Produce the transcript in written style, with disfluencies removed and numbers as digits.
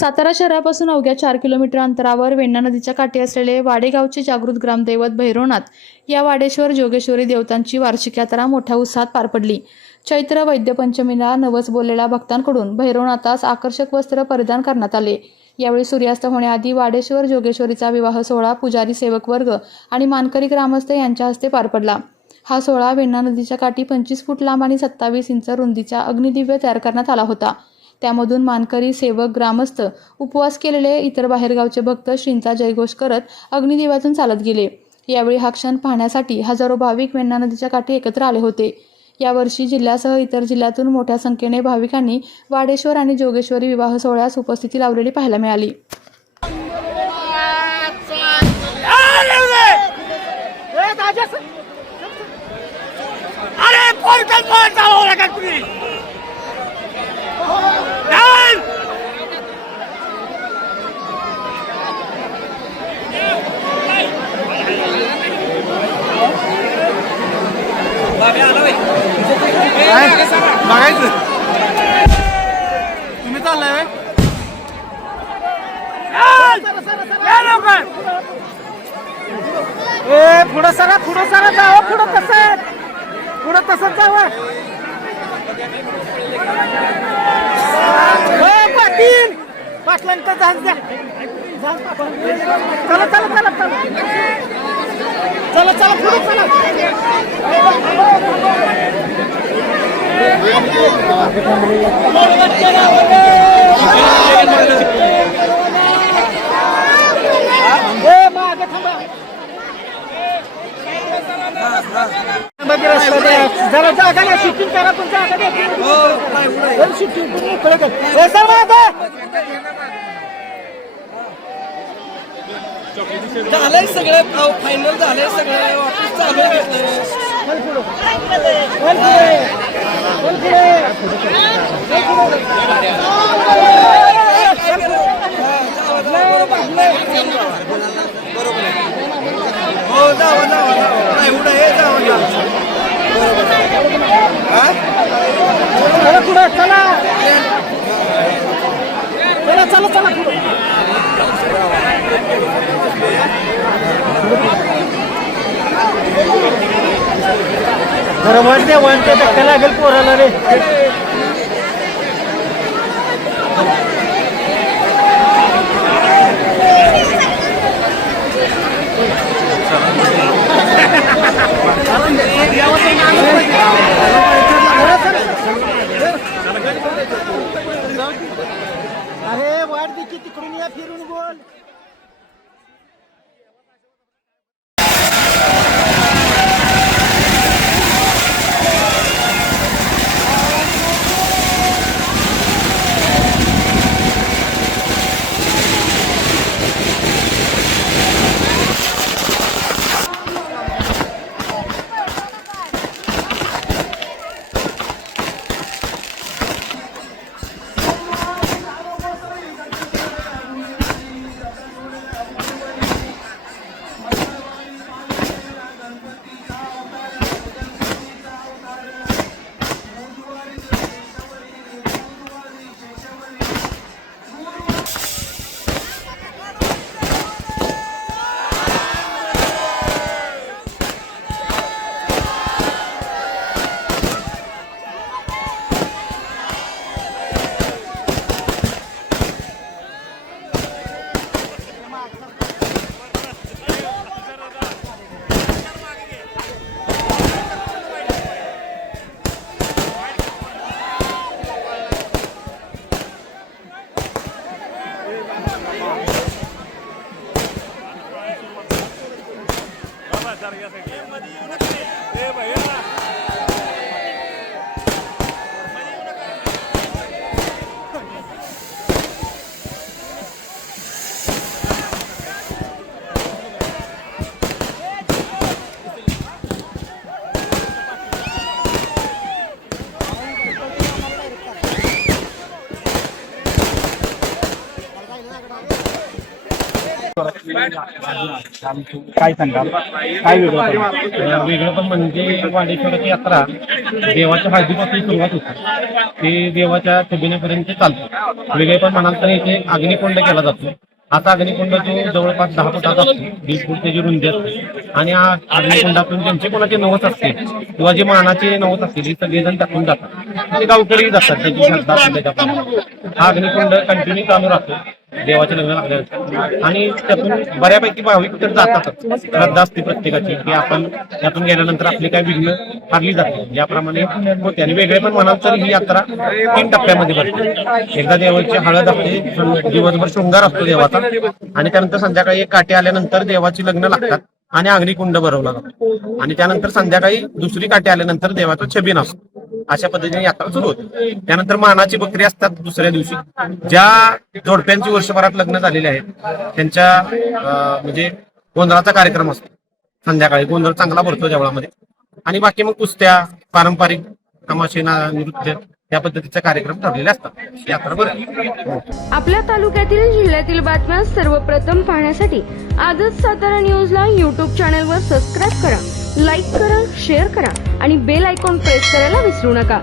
सातारा शहरापासून अवघ्या 4 किलोमीटर अंतरावर वेण्णा नदीच्या काठी असलेले वाडेगावचे जागृत ग्रामदैवत भैरवनाथ या वाडेश्वर जोगेश्वरी देवतांची वार्षिक यात्रा मोठ्या उत्साहात पार पडली। चैत्र वैद्य पंचमीला नवस बोललेल्या भक्तांकडून भैरवनाथास आकर्षक वस्त्र परिधान करण्यात आले। यावेळी सूर्यास्त होण्याआधी वाडेश्वर जोगेश्वरीचा विवाह सोहळा पुजारी सेवक वर्ग आणि मानकरी ग्रामस्थ यांच्या हस्ते पार पडला। हा सोहळा वेण्णा नदीच्या काठी 25 फूट लांब आणि 27 इंच रुंदीचा अग्निदिव्य तयार करण्यात आला होता। त्यामधून मानकरी सेवक ग्रामस्थ उपवास केलेले इतर बाहेरगावचे भक्त श्रींचा जयघोष करत अग्निदिव्यातून चालत गेले। यावेळी हा क्षण पाहण्यासाठी हजारो भाविक वेण्णा नदीच्या काठी एकत्र आले होते। यावर्षी जिल्ह्यासह इतर जिल्ह्यातून मोठ्या संख्येने भाविकांनी वाडेश्वर आणि जोगेश्वरी विवाह सोहळ्यास उपस्थिती लावलेली पाहायला मिळाली। तुम्ही चाललाय पुढं सरा जावं पुढं तसंच जावं पाटलांचं झाड द्या चला चला चला चला चला पुढे चला जरा जागा नाही शूटिंग करा पण जागा नाही शूटिंग झालंय सगळे फायनल झाले सगळे ऑफिस चालू हो जावा जावा नाही उडा हे जावा पुढे चला चला चला चला पुढे जरा वाटते धक्का लागेल पोराला रे अरे वाट देखील तिकडून या फिरून बोल। काय सांगाल काय वेगळं वेगळं पण म्हणजे वाडेश्वराची यात्रा देवाच्या हळदीपासून सुरुवात होते ते देवाच्या छबिनेपर्यंत चालतं. वेगळे पण म्हणाल तर इथे अग्निकुंड केला जातो. आता अग्निकुंड जो जवळपास 10 फुटाचा असतो, 20 फूट त्याची रुंदी असते आणि या अग्निकुंडातून ज्यांचे कोणाचे नवस असतील किंवा जे मानाचे नवस असतील हे सगळेजण टाकून जातात. ते गावकरी जातात त्याची श्रद्धा असेल त्याच्याप्रमाणे. हा अग्निकुंड कंटिन्यू चालू राहतो देवाचे लग्न लागल्यानंतर आणि त्यातून बऱ्यापैकी भाविक तर जातातच. श्रद्धा असते प्रत्येकाची की आपण त्यातून गेल्यानंतर आपली काय विघ्न हरली जाते याप्रमाणे होते. आणि वेगळे पण म्हणाल तर ही यात्रा 3 टप्प्यामध्ये भरते. एकदा देवाची हळद असते, दिवसभर शृंगार असतो देवाचा आणि त्यानंतर संध्याकाळी एक काठी आल्यानंतर देवाची लग्न लागतात आणि अग्निकुंड भरवला जातो आणि त्यानंतर संध्याकाळी दुसरी काठी आल्यानंतर देवाचा छबिन असतो. अशा पद्धतीने यात्रा सुरू होते. त्यानंतर मानाची बकरी असतात दुसऱ्या दिवशी. ज्या जोडप्यांची वर्षभरात लग्न झालेले आहेत त्यांच्या म्हणजे गोंधळाचा कार्यक्रम असतो. संध्याकाळी गोंधळ चांगला भरतो देवळामध्ये आणि बाकी मग कुस्त्या, पारंपरिक तमाशे, नृत्य या पद्धतीचे कार्यक्रम ठरलेले असतात. यात्रा बरं. आपल्या तालुक्यातील जिल्ह्यातील बातम्या सर्वप्रथम पाहण्यासाठी आजच सातारा न्यूजला YouTube चॅनलवर सबस्क्राईब करा, लाईक करा, शेअर करा आणि बेल आयकॉन प्रेस करायला विसरू नका.